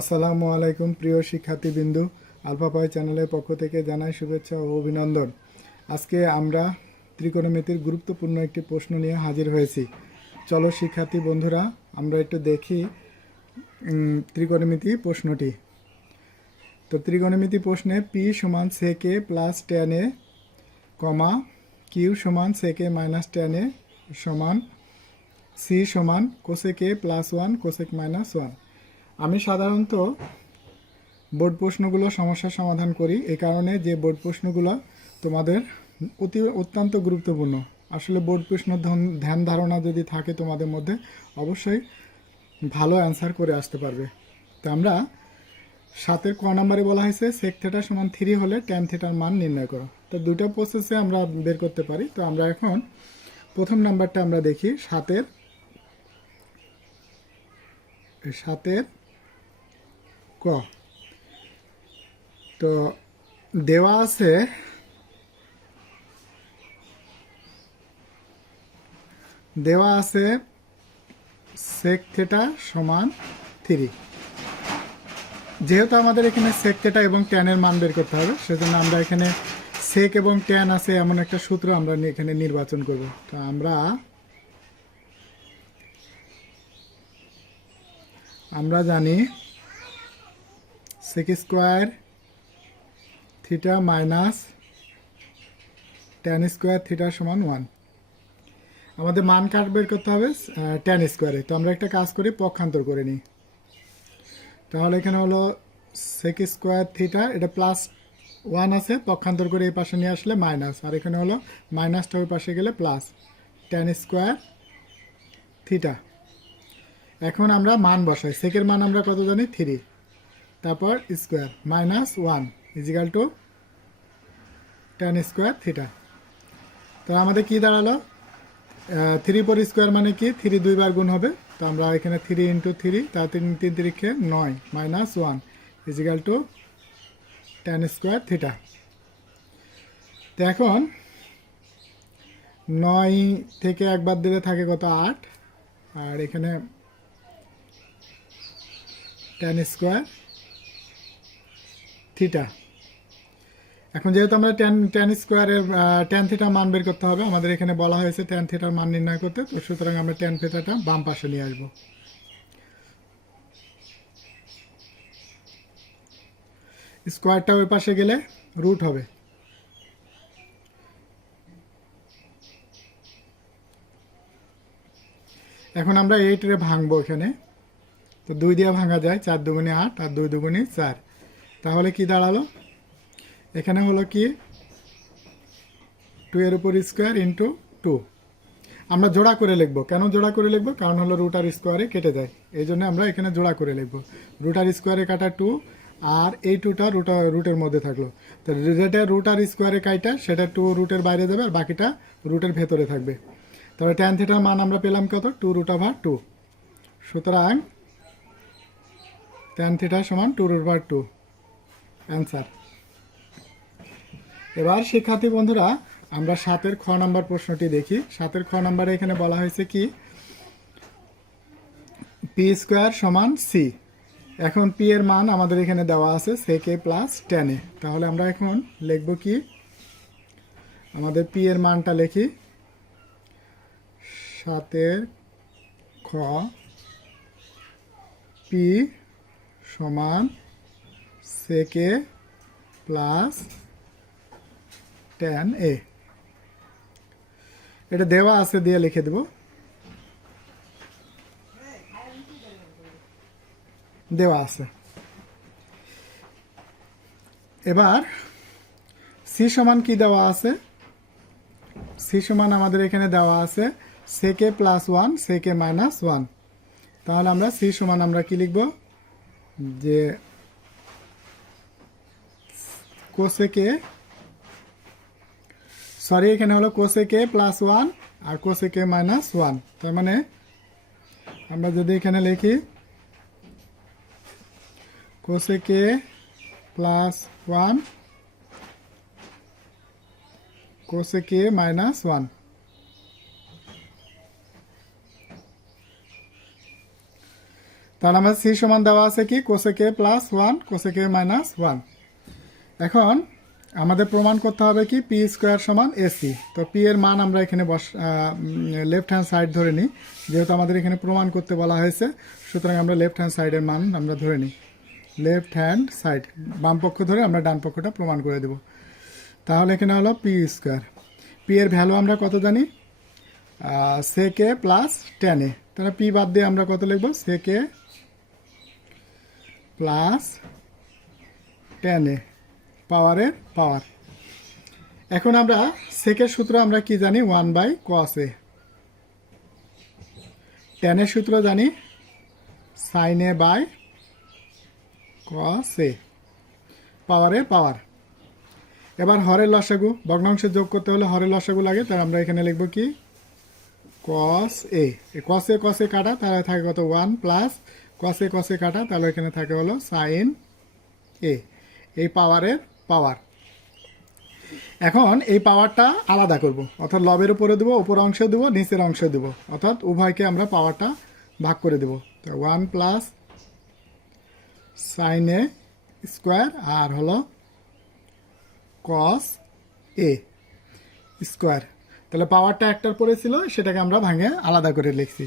আসসালামু আলাইকুম, প্রিয় শিক্ষার্থীবৃন্দু, আলফা পাই চ্যানেলের পক্ষ থেকে জানাই শুভেচ্ছা ও অভিনন্দন। আজকে আমরা ত্রিকোণমিতির গুরুত্বপূর্ণ একটি প্রশ্ন নিয়ে হাজির হয়েছি। চলো শিক্ষার্থী বন্ধুরা, আমরা একটু দেখি ত্রিকোণমিতি প্রশ্নটি। তো ত্রিকোণমিতি প্রশ্নে পি সমান সেকে প্লাস টেন কমা কিউ সমান সেকে মাইনাস টেন সমান সি সমান cosec plus one cosec minus one আমি সাধারণত বোর্ড প্রশ্নগুলো সমস্যার সমাধান করি। এই কারণে যে বোর্ড প্রশ্নগুলো তোমাদের অতি অত্যন্ত গুরুত্বপূর্ণ। আসলে বোর্ড প্রশ্ন ধ্যান ধারণা যদি থাকে তোমাদের মধ্যে, অবশ্যই ভালো অ্যান্সার করে আসতে পারবে। তো আমরা সাতের ক নম্বরে বলা হয়েছে সেক থেটা সমান থ্রি হলে ট্যান থেটার মান নির্ণয় করো। তো দুটো প্রসেসে আমরা বের করতে পারি। তো আমরা এখন প্রথম নাম্বারটা আমরা দেখি, সাতের সাতের ক তো দেওয়া আছে দেওয়া আছে সেক থেটা সমান থ্রি যেহেতু আমাদের এখানে সেক থেটা এবং ট্যানের মান বের করতে হবে, সেজন্য আমরা এখানে সেক এবং ট্যান আছে এমন একটা সূত্র আমরা এখানে নির্বাচন করব। তো আমরা আমরা জানি sec square theta minus tan square theta সমান ওয়ান আমাদের মান কাট বের করতে হবে টেন স্কোয়ারে তো আমরা একটা কাজ করি, পক্ষান্তর করে নিই। তাহলে এখানে হলো সেক স্কোয়ার থিটা এটা প্লাস ওয়ান আছে, পক্ষান্তর করে এই পাশে নিয়ে আসলে মাইনাস আর এখানে হলো মাইনাসটা ওই পাশে গেলে প্লাস টেন স্কোয়ার থিটা এখন আমরা মান বসাই। সেকের মান আমরা কত জানি? থ্রি তারপর square minus one equal to tan square theta তো আমাদের কি দাঁড়াল? থ্রি পর স্কোয়ার মানে কি? থ্রি দুইবার গুণ হবে। তো আমরা এখানে থ্রি ইন্টু থ্রি তার তিন তিন তিরিখে নয় minus one equal to tan square theta তো এখন নয় থেকে একবার দিলে থাকে কত? আট। আর এখানে টেন স্কোয়ার থিটা এখন যেহেতু আমরা টেন টেন স্কোয়ারের টেন থিটার মান বের করতে হবে, আমাদের এখানে বলা হয়েছে টেন থিটার মান নির্ণয় করতে, তো সুতরাং আমরা টেন থিটাটা বাম পাশে নিয়ে আসব। স্কোয়ারটা ওই পাশে গেলে রুট হবে। এখন আমরা এইটরে ভাঙবো এখানে। তো দুই দিয়ে ভাঙা যায়, চার দুগুণে আট আর দুই দুগুণে চার। তাহলে কি দাঁড়াল? এখানে হলো কি? টু এর উপর স্কোয়ার ইন্টু টু আমরা জোড়া করে লিখব। কেন জোড়া করে লিখব? কারণ হলো রুটার স্কোয়ারে কেটে যায়। এই জন্য আমরা এখানে জোড়া করে লিখব। রুটার স্কোয়ারে কাটা টু আর এই টুটা রুটা রুটের মধ্যে থাকল। তো যেটা রুটার স্কোয়ারে কাইটা, সেটা টু রুটের বাইরে যাবে, আর বাকিটা রুটের ভেতরে থাকবে। তবে ট্যান থিটার মান আমরা পেলাম কত? টু রুট ওভার টু সুতরাং ট্যান থিটার সমান two root over two answer এবার শিক্ষার্থী বন্ধুরা, আমরা সাতের খ নাম্বার প্রশ্নটি দেখি। সাতের খ নাম্বারে এখানে বলা হয়েছে কি? পি স্কোয়ার সমান সি এখন পি এর মান আমাদের এখানে দেওয়া আছে সেকে প্লাস টেনে তাহলে আমরা এখন লিখব কি? আমাদের পি এর মানটা লিখি। সাতের খ পি সমান সেকে প্লাস টেন এ এটা দেওয়া আছে দিয়ে লিখে দেব। দেওয়া আছে। এবার সি সমান কি দেওয়া আছে? সি সমান আমাদের এখানে দেওয়া আছে sec A plus one, sec A minus one. তাহলে আমরা সি সমান আমরা কি লিখব? যে কোসেকে সরি এখানে হলো কোসেকে প্লাস ওয়ান আর কোসেকে মাইনাস ওয়ান তার মানে আমরা যদি এখানে লিখি cosec A plus one cosec A minus one তাহলে আমার সি সমান দেওয়া আছে কি? Cosec A plus one cosec A minus one এখন আমাদের প্রমাণ করতে হবে কি, পি স্কোয়ার সমান এসি। তো পি এর মান আমরা এখানে বস লেফট হ্যান্ড সাইড ধরে নিই, যেহেতু আমাদের এখানে প্রমাণ করতে বলা হয়েছে, সুতরাং আমরা লেফট হ্যান্ড সাইডের মান আমরা ধরে নিই। লেফট হ্যান্ড সাইড বাম পক্ষ ধরে আমরা ডান পক্ষটা প্রমাণ করে দেব। তাহলে এখানে হলো পি স্কোয়ার। পি এর ভ্যালু আমরা কত জানি? সেকে প্লাস টেনে তাহলে পি বাদ দিয়ে আমরা কত লিখব? সেকে প্লাস টেনে পাওয়ারের পাওয়ার এখন আমরা সেকের সূত্র আমরা কি জানি? ওয়ান বাই কস টেনের সূত্র জানি? সাইন এ বাই কস এ পাওয়ারের পাওয়ার এবার হরের লসাগু, ভগ্নাংশে যোগ করতে হলে হরের লসাগু লাগে তাই আমরা এখানে লিখব কি? কস এ কস এ কস কাটা, তাহলে থাকে কত? ওয়ান প্লাস কস কস কাটা, তাহলে এখানে থাকে হলো সাইন এ এই পাওয়ারের পাওয়ার। এখন এই পাওয়ারটা আলাদা করব। অর্থাৎ লবের উপরে দেবো, উপর অংশে দেবো, নিচের অংশে দেবো। অর্থাৎ উভয়কে আমরা পাওয়ারটা ভাগ করে দেবো। তো one plus sin A square আর হলো কস এ স্কোয়ার তাহলে পাওয়ারটা একটার পরে ছিল, সেটাকে আমরা ভাঙে আলাদা করে লিখছি।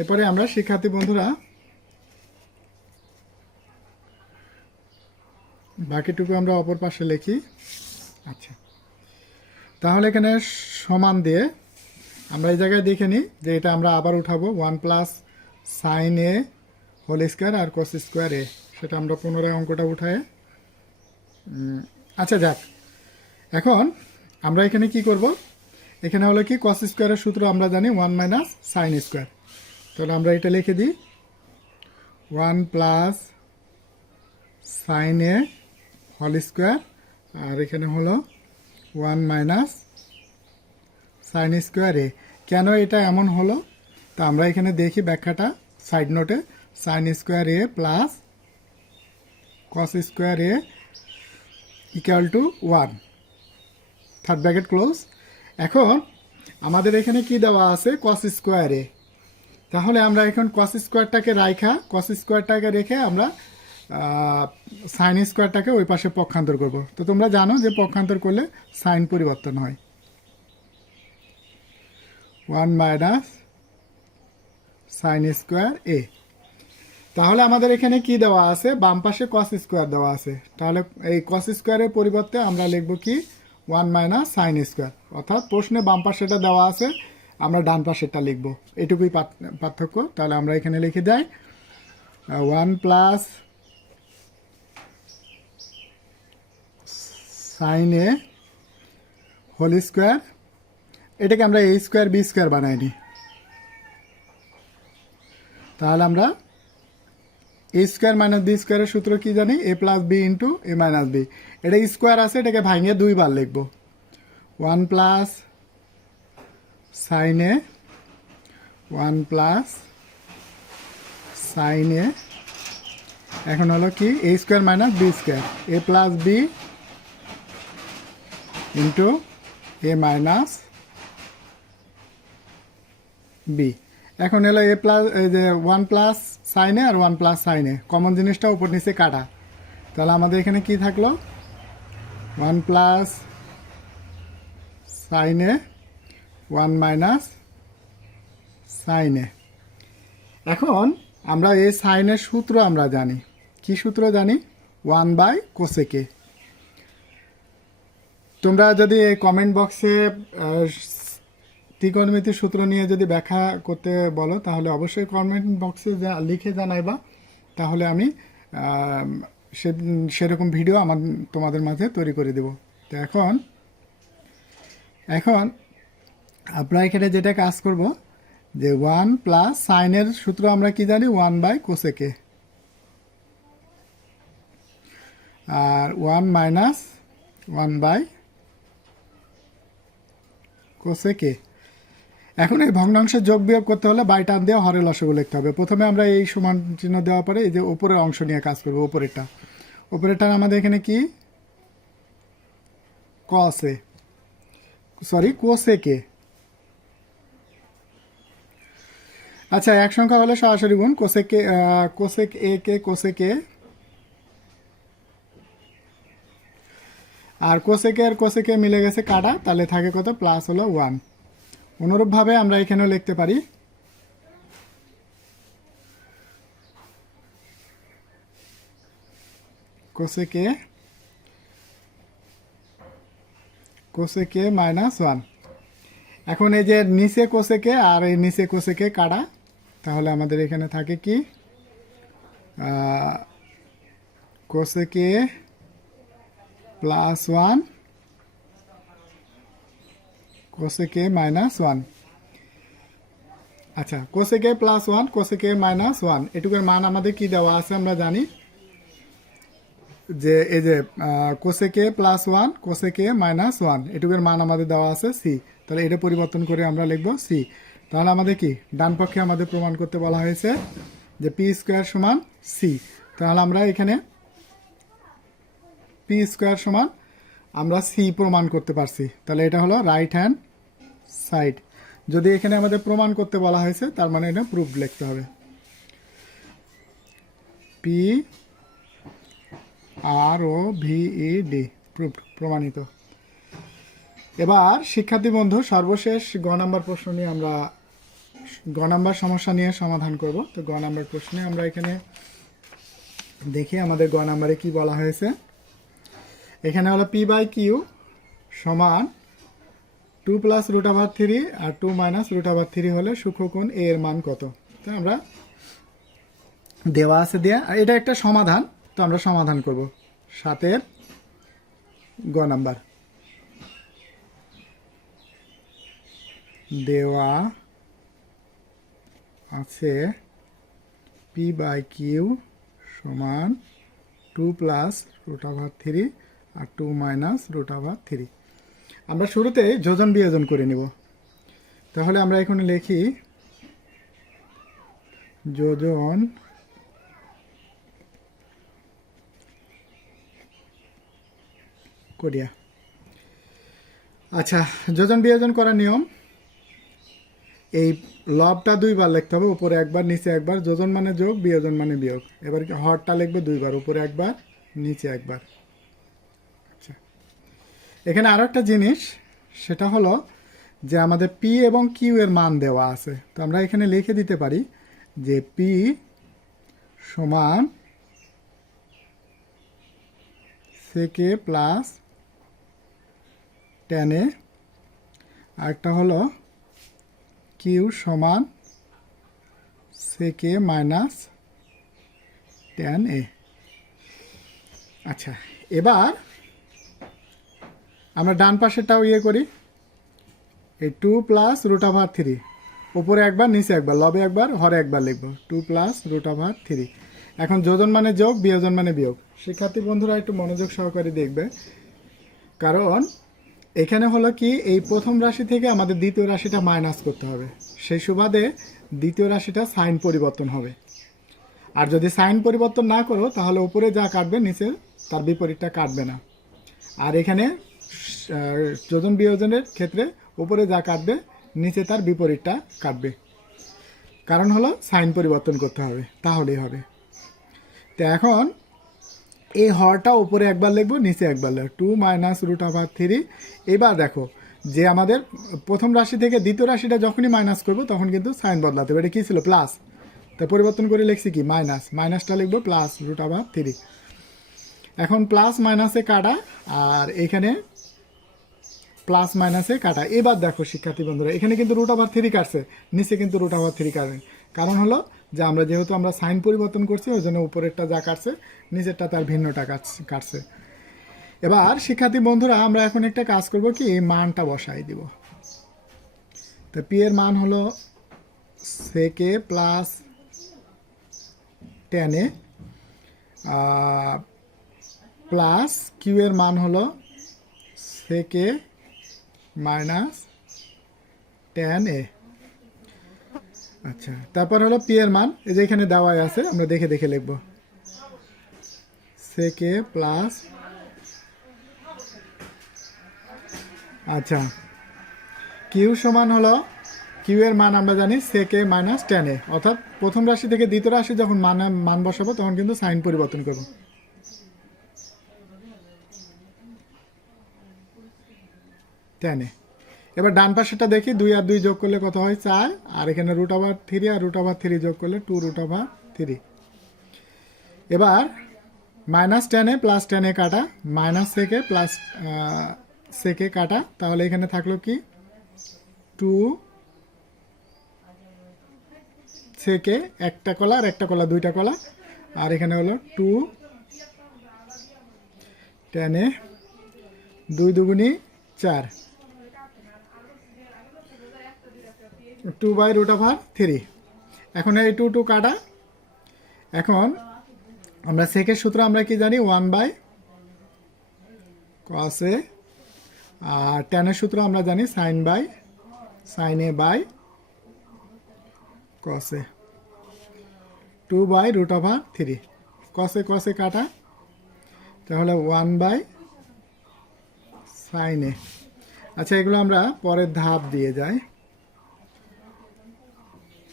এরপরে আমরা শিক্ষার্থী বন্ধুরা বাকিটুকু আমরা অপর পাশে লিখি। আচ্ছা। তাহলে এখানে সমান দিয়ে আমরা এই জায়গায় দেখে নিই যে এটা আমরা আবার উঠাবো one plus sin A whole square R cos square A. সেটা আমরা পুনরায় অঙ্কটা উঠায়। আচ্ছা যাক। এখন আমরা এখানে কি করব? এখানে হলো কি কস স্কোয়ারের সূত্র আমরা জানি ওয়ান মাইনাস সাইন স্কোয়ার। তাহলে আমরা এটা লিখে দিই। ওয়ান প্লাস সাইন এ হল স্কোয়ার আর এখানে হলো one minus sin square A কেন এটা এমন হলো? তা আমরা এখানে দেখি ব্যাখ্যাটা সাইড নোটে sin square A plus cos square A equal to one third bracket close এখন আমাদের এখানে কি দেওয়া আছে? কস স্কোয়ারে তাহলে আমরা এখন কস স্কোয়ারটাকে রাইখা কস স্কোয়ারটাকে রেখে আমরা সাইন স্কোয়ারটাকে ওই পাশে পক্ষান্তর করব। তো তোমরা জানো যে পক্ষান্তর করলে সাইন পরিবর্তন হয়। One minus sin square A. তাহলে আমাদের এখানে কি দেওয়া আছে? বাম পাশে কস স্কোয়ার দেওয়া আছে। তাহলে এই কস স্কোয়ারের পরিবর্তে আমরা লিখব কি? One minus sin square. অর্থাৎ প্রশ্নে বাম পাশেটা দেওয়া আছে, আমরা ডান পাশেরটা লিখব। এটুকুই পার্থক্য। তাহলে আমরা এখানে লিখে যাই one plus sin A whole square এটাকে আমরা এ স্কোয়ার বি স্কোয়ার বানাই নিই তাহলে আমরা এ স্কোয়ার মাইনাস বি স্কোয়ারের সূত্র কি জানি? A plus B into A minus B এটা স্কোয়ার আছে, এটাকে ভাঙিয়ে দুইবার লিখব। One plus sin A one plus sin A এখন হলো কি? A square minus B square A plus B into A minus B. এখন এলো এ প্লাস, এই যে ওয়ান প্লাস সাইনে আর ওয়ান প্লাস সাইনে কমন জিনিসটা উপর নিচে কাটা। তাহলে আমাদের এখানে কি থাকল? ওয়ান প্লাস সাইনে ওয়ান মাইনাস সাইনে এখন আমরা এই সাইনের সূত্র আমরা জানি। কি সূত্র জানি? ওয়ান বাই কোসেকে তোমরা যদি এই কমেন্ট বক্সে ত্রিকোণমিতির সূত্র নিয়ে যদি ব্যাখ্যা করতে বলো, তাহলে অবশ্যই কমেন্ট বক্সে লিখে জানাইবা। তাহলে আমি সে, সেরকম ভিডিও আমার, তোমাদের মাঝে তৈরি করে দেব। তো এখন এখন আমরা এখানে যেটা কাজ করব, যে ওয়ান প্লাস সাইনের সূত্র আমরা কি জানি? One by cosec A R one minus one by cosec A এখন এই ভগ্নাংশের যোগ বিয়োগ করতে হলে বাই টান দিয়ে হরের লসগু লিখতে হবে। প্রথমে আমরা এই সমান চিহ্ন দেওয়ার পরে এই যে উপরের অংশ নিয়ে কাজ করব, উপরেরটা। উপরেরটা আমাদের এখানে কি? কসে। সরি কোসেকে আচ্ছা এক সংখ্যা হলে সরাসরি গুণ কোসেক কে কোসেক এ কে কোসেক এ আর কোসেকে আর কোসেকে মিলে গেছে কাটা, তাহলে থাকে কত? প্লাস হলো ওয়ান অনুরূপভাবে আমরা এখানেও লিখতে পারি। কোসেকে কোসেকে মাইনাস ওয়ান এখন এই যে নিচে কোসেকে আর এই নিচে কোসেকে কাটা, তাহলে আমাদের এখানে থাকে কি? Cosec A plus one cosec A minus one আচ্ছা cosec A plus one cosec A minus one এটুকুর মান আমাদের কি দেওয়া আছে আমরা জানি? যে এই যে cosec A plus one cosec A minus one এটুকুর মান আমাদের দেওয়া আছে সি তাহলে এটা পরিবর্তন করে আমরা লিখব সি তাহলে আমাদের কি? ডান পক্ষে আমাদের প্রমাণ করতে বলা হয়েছে যে পি স্কোয়ার সমান সি তাহলে আমরা এখানে পি স্কোয়ার সমান, আমরা সি প্রমাণ করতে পারছি। তাহলে এটা হলো রাইট হ্যান্ড সাইড যদি এখানে আমাদের প্রমাণ করতে বলা হয়েছে, তার মানে এটা প্রুফ লিখতে হবে। P R O V E D proof প্রমাণিত। এবার, শিক্ষার্থী বন্ধু, সর্বশেষ গ নাম্বার প্রশ্ন নিয়ে আমরা, গ নাম্বার সমস্যা নিয়ে সমাধান করব। তো গ নাম্বার প্রশ্নে আমরা এখানে দেখি আমাদের গ নাম্বারে কি বলা হয়েছে। এখানে হলো পি বাই কিউ সমান two plus root over three আর two minus root over three হলে সূক্ষ্মকোণ এ এর মান কত? তো আমরা দেওয়া আছে দেয়া। এটা একটা সমাধান, তো আমরা সমাধান করব। সাতের গ নাম্বার। দেওয়া আছে পি বাই কিউ সমান two plus root over three আর two minus root over three আমরা শুরুতে যোজন বিয়োজন করে নিব। তাহলে আমরা এখানে লিখি, যোজন করিয়া। আচ্ছা যোজন বিয়োজন করার নিয়ম, এই লবটা দুইবার লিখতে হবে, উপরে একবার, নিচে একবার, যোজন মানে যোগ, বিয়োজন মানে বিয়োগ। এবার হরটা লিখবে দুইবার, উপরে একবার, নিচে একবার। এখানে আরও একটা জিনিস, সেটা হলো যে আমাদের পি এবং কিউ এর মান দেওয়া আছে। তো আমরা এখানে লিখে দিতে পারি যে পি সমান সেকে প্লাস টেনে আরেকটা হলো কিউ সমান সেকে মাইনাস টেন এ আচ্ছা এবার আমরা ডান পাশেরটাও ইয়ে করি। এই two plus root over three উপরে একবার, নিচে একবার, লবে একবার, হরে একবার লিখব। Two plus root over three এখন যোজন মানে যোগ, বিয়োজন মানে বিয়োগ। শিক্ষার্থী বন্ধুরা, একটু মনোযোগ সহকারে দেখবে। কারণ এখানে হলো কি, এই প্রথম রাশি থেকে আমাদের দ্বিতীয় রাশিটা মাইনাস করতে হবে। সেই সুবাদে দ্বিতীয় রাশিটা সাইন পরিবর্তন হবে। আর যদি সাইন পরিবর্তন না করো, তাহলে উপরে যা কাটবে, নিচে তার বিপরীতটা কাটবে না। আর এখানে যোজন বিয়োজনের ক্ষেত্রে উপরে যা কাটবে, নিচে তার বিপরীতটা কাটবে। কারণ হলো সাইন পরিবর্তন করতে হবে, তাহলেই হবে। তো এখন এই হরটা উপরে একবার লিখব, নিচে একবার লিখব। Two minus root over three এবার দেখো, যে আমাদের প্রথম রাশি থেকে দ্বিতীয় রাশিটা যখনই মাইনাস করব, তখন কিন্তু সাইন বদলাতে হবে। এটা কী ছিল? প্লাস তা পরিবর্তন করে লিখছি কি? মাইনাস মাইনাসটা লিখব প্লাস রুট আভার থ্রি এখন প্লাস মাইনাসে কাটা, আর এখানে প্লাস মাইনাসে কাটা। এবার দেখো শিক্ষার্থী বন্ধুরা, এখানে কিন্তু রুট আভার থ্রি কাটছে, নিচে কিন্তু রুট আভার থ্রি কাটবে। কারণ হলো যে আমরা যেহেতু আমরা সাইন পরিবর্তন করছি, ওই জন্য উপরেরটা যা কাটছে, নিচেরটা তার ভিন্নটা কাটছে- এবার শিক্ষার্থী বন্ধুরা, আমরা এখন একটা কাজ করব কি মানটা বসাই দিব। তো পি এর মান হলো সেকে প্লাস টেনে প্লাস কিউ এর মান হলো সেকে মাইনাস টেন এ আচ্ছা তারপর হলো পি এর মান, এই যে এখানে দেওয়াই আছে, আমরা দেখে দেখে লিখব। সেকে প্লাস আচ্ছা কিউ সমান হলো কিউ এর মান আমরা জানি সেকে মাইনাস টেন এ অর্থাৎ প্রথম রাশি থেকে দ্বিতীয় রাশি যখন মান মান বসাবো, তখন কিন্তু সাইন পরিবর্তন করব। টেনে এবার ডান পাশেটা দেখি, দুই আর দুই যোগ করলে কত হয়? চার। আর এখানে রুট ওভার থ্রি আর রুট ওভার থ্রি যোগ করলে টু রুট ওভার থ্রি এবার মাইনাস টেনে প্লাস টেনে কাটা মাইনাস থেকে প্লাস সেকে কাটা। তাহলে এখানে থাকল কি? টু সেকে একটা কলা আর একটা কলা, দুইটা কলা। আর এখানে হলো টু টেনে দুই দুগুনি চার। Two by root over three এখন এই টু টু কাটা। এখন আমরা সেকের সূত্র আমরা কি জানি? ওয়ান বাই কসে আর টেনের সূত্র আমরা জানি sine by sine A by কসে two by root over three কসে কসে কাটা। তাহলে ওয়ান বাই সাইন এ আচ্ছা এগুলো আমরা পরের ধাপ দিয়ে যাই।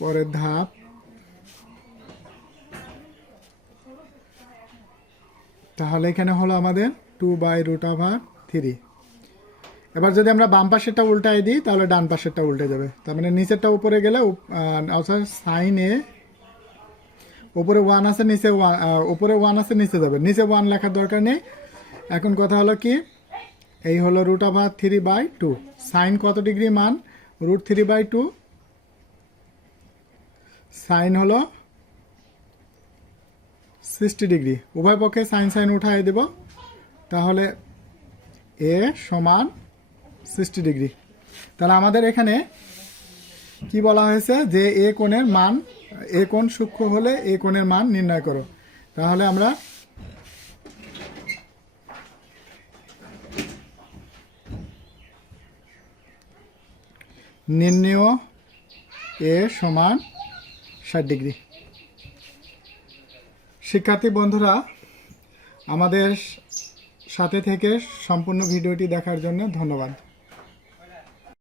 পরের ধাপ। তাহলে এখানে হলো আমাদের two by root over three এবার যদি আমরা বাম পাশেরটা উল্টাই দিই, তাহলে ডান পাশেরটা উল্টে যাবে। তার মানে নিচেরটা উপরে গেলে অর্থাৎ সাইনে উপরে ওয়ান আছে, নিচে ওয়ান উপরে ওয়ান আছে, নিচে যাবে। নিচে ওয়ান লেখার দরকার নেই। এখন কথা হলো কি? এই হলো root over three by two sine কত ডিগ্রি মান? Root three by two sine হলো সিক্সটি ডিগ্রি উভয় পক্ষে সাইন সাইন উঠাই দেব। তাহলে এ সমান সিক্সটি ডিগ্রি তাহলে আমাদের এখানে কি বলা হয়েছে? যে এ কোণের মান, এ কোণ সূক্ষ্ম হলে এ কোণের মান নির্ণয় করো। তাহলে আমরা নির্ণয় এ সমান ষাট ডিগ্রি। শিক্ষার্থী বন্ধুরা আমাদের সাথে থেকে সম্পূর্ণ ভিডিওটি দেখার জন্য ধন্যবাদ।